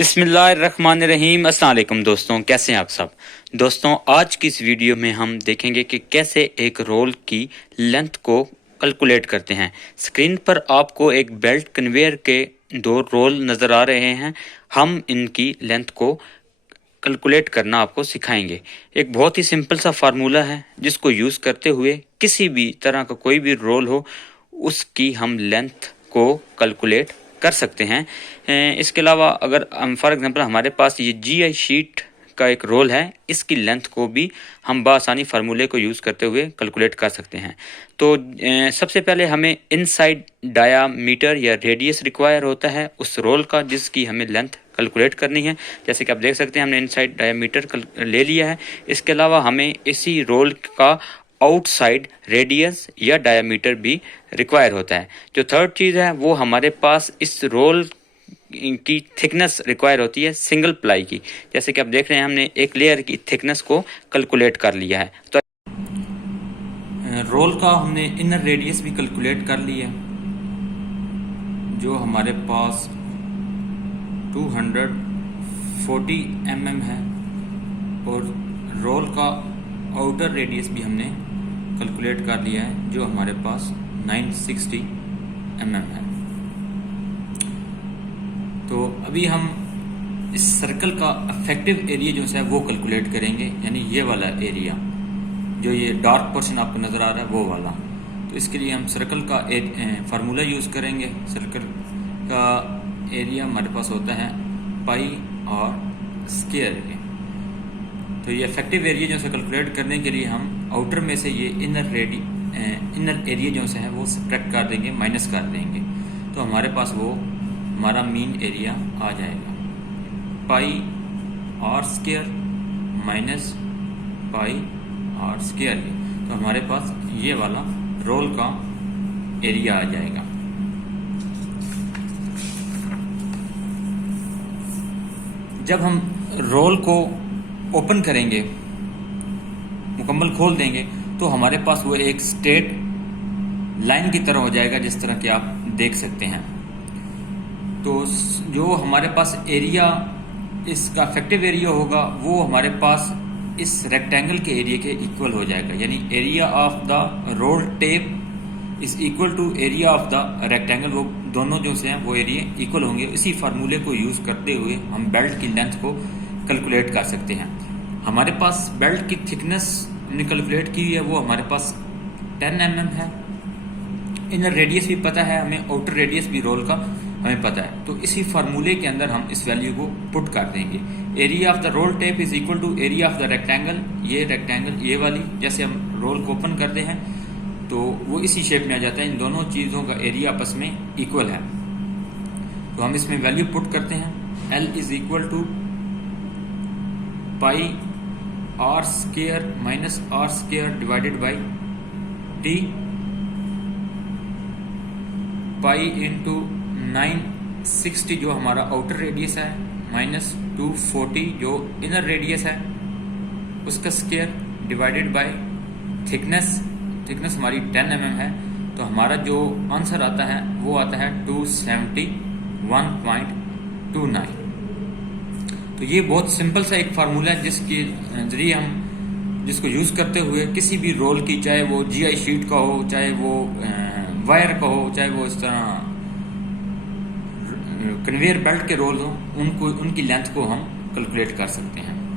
बिस्मिल्लाहिर्रहमानिर्रहीम। अस्सलाम वालेकुम दोस्तों, कैसे हैं आप सब। दोस्तों, आज की इस वीडियो में हम देखेंगे कि कैसे एक रोल की लेंथ को कैलकुलेट करते हैं। स्क्रीन पर आपको एक बेल्ट कन्वेयर के दो रोल नज़र आ रहे हैं। हम इनकी लेंथ को कैलकुलेट करना आपको सिखाएंगे। एक बहुत ही सिंपल सा फार्मूला है जिसको यूज़ करते हुए किसी भी तरह का कोई भी रोल हो उसकी हम लेंथ को कैलकुलेट कर सकते हैं। इसके अलावा अगर हम फॉर एग्जांपल हमारे पास ये जीआई शीट का एक रोल है, इसकी लेंथ को भी हम बआसानी फार्मूले को यूज़ करते हुए कैलकुलेट कर सकते हैं। तो सबसे पहले हमें इनसाइड डायामीटर या रेडियस रिक्वायर होता है उस रोल का जिसकी हमें लेंथ कैलकुलेट करनी है। जैसे कि आप देख सकते हैं हमने इनसाइड डायामीटर ले लिया है। इसके अलावा हमें इसी रोल का आउटसाइड रेडियस या डायामीटर भी रिक्वायर होता है। जो थर्ड चीज़ है वो हमारे पास इस रोल की थिकनेस रिक्वायर होती है सिंगल प्लाई की। जैसे कि आप देख रहे हैं हमने एक लेयर की थिकनेस को कैलकुलेट कर लिया है। तो रोल का हमने इनर रेडियस भी कैलकुलेट कर लिया जो हमारे पास 240 mm है और रोल का आउटर रेडियस भी हमने कैलकुलेट कर लिया है जो हमारे पास 960 mm है। तो अभी हम इस सर्कल का इफेक्टिव एरिया जो है वो कैलकुलेट करेंगे, यानी ये वाला एरिया जो ये डार्क पोर्शन आपको नज़र आ रहा है वो वाला। तो इसके लिए हम सर्कल का फार्मूला यूज़ करेंगे। सर्कल का एरिया हमारे पास होता है पाई और स्क्वायर एरिया। तो ये इफेक्टिव एरिया जो है कैलकुलेट करने के लिए हम आउटर में से ये इनर एरिया जो है वो सब्ट्रैक्ट कर देंगे, माइनस कर देंगे। तो हमारे पास वो हमारा मीन एरिया आ जाएगा pi are square minus pi are square. तो हमारे पास ये वाला रोल का एरिया आ जाएगा। जब हम रोल को ओपन करेंगे, मुकम्मल खोल देंगे, तो हमारे पास वो एक स्ट्रेट लाइन की तरह हो जाएगा जिस तरह कि आप देख सकते हैं। तो जो हमारे पास एरिया इसका इफेक्टिव एरिया होगा वो हमारे पास इस रेक्टेंगल के एरिया के इक्वल हो जाएगा, यानी area of the roll tape is equal to area of the rectangle. वो दोनों जो से हैं वो एरिया इक्वल होंगे। इसी फार्मूले को यूज़ करते हुए हम बेल्ट की लेंथ को कैलकुलेट कर सकते हैं। हमारे पास बेल्ट की थिकनेस हमने कैलकुलेट की है, वो हमारे पास 10 mm है। इनर रेडियस भी पता है हमें, आउटर रेडियस भी रोल का हमें पता है। तो इसी फार्मूले के अंदर हम इस वैल्यू को पुट कर देंगे। Area of the roll tape is equal to area of the rectangle. ये रेक्टेंगल ये वाली, जैसे हम रोल को ओपन करते हैं तो वो इसी शेप में आ जाता है। इन दोनों चीज़ों का एरिया आपस में इक्वल है। तो हम इसमें वैल्यू पुट करते हैं। L is equal to pi are square minus R square divided by T pi into 960 जो हमारा आउटर रेडियस है माइनस 240 जो इनर रेडियस है उसका स्क्वायर डिवाइडेड बाय थिकनेस हमारी 10 mm है। तो हमारा जो आंसर आता है वो आता है 271.29। तो ये बहुत सिंपल सा एक फार्मूला है जिसके जरिए हम जिसको यूज़ करते हुए किसी भी रोल की, चाहे वो जीआई शीट का हो, चाहे वो वायर का हो, चाहे वो इस तरह कन्वेयर बेल्ट के रोल हो, उनकी लेंथ को हम कैलकुलेट कर सकते हैं।